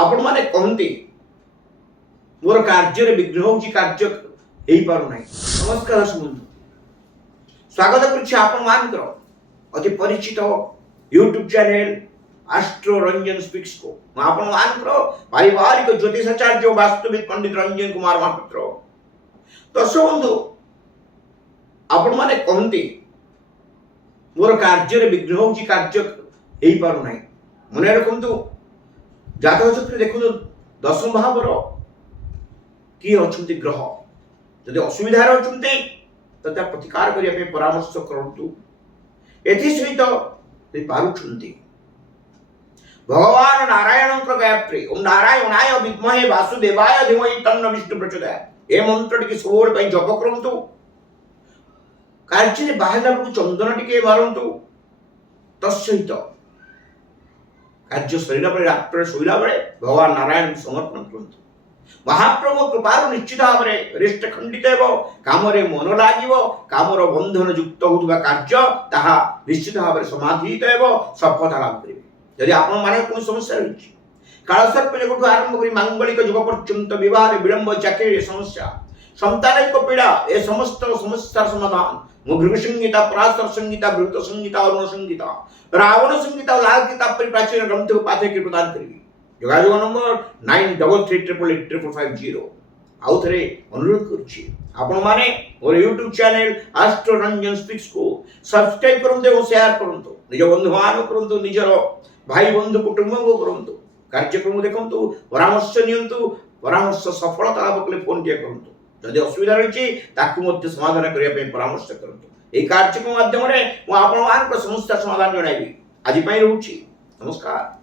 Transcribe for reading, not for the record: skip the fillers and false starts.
आपण माने कहते मोर कार्य विघ्न हो कार्य हो पार ना। नमस्कार दर्शक बंधु, स्वागत कर अति परिचित YouTube channel astro Ranjan speaks को आपण पारिवारिक ज्योतिषाचार्य वास्तविक पंडित रंजन कुमार महापात्र। दर्शक बंधु, आपण माने कहते मोर कार्य विघ्न हो कार्य हो पार ना। मन रखु जातक चक्र देखु दशम भावर किए अच्छा ग्रह जदि असुविधा अच्छा प्रतिकार करने परामर्श करूँ। एसहित भगवान नारायण गायत्री ओम नारायणाय विद्महे वासुदेवाय धीमहि तन्नो विष्णु प्रचोदयात् ए मंत्र टी सब जप करूँ। कार्य बाहर चंदन टी मारतु तत्सहित कार्य सरिला रात्र शोला बेले भगवान नारायण समर्पण करूँ। महाप्रभु कृपार निश्चित भाव में रिष्ट खंडित काम मन लगे कामर बंधन युक्त होता कार्य ताहा निश्चित भाव में समाधित सफलता लाभ करेंगे। यदि आप कोई समस्या रही कालसर्प जगत आरंभ कर मांगलिक युग पर्यंत विवाह विलंब चाकरी समस्या संतानिक पीड़ा ए समस्त समस्या समाधान मृग संहिता पराशर संहिता बृहत संहिता अरुण संहिता रावण संहिता लाल किताब पर प्राचीन ग्रंथ को पाठ्य के प्रदान करेगी। जोगाजोग नंबर 93335550। आउ थे अनुरोध करुच्ची आपण माने मोर YouTube channel astro Ranjan speaks को सब्सक्राइब करंतु और शेयर करंतु। निज बंधु मान करंतु, निजर भाई बंधु कुटुंब को करंतु। कार्यक्रम देखंतु, परामर्श नियंतु, परामर्श सफलता लाभ कले फोन टिया करंतु। जदि असुविधा रही समाधान करने परामर्श करूँ। यह कार्यक्रम माध्यम समस्या समाधान जन आज रोची। नमस्कार।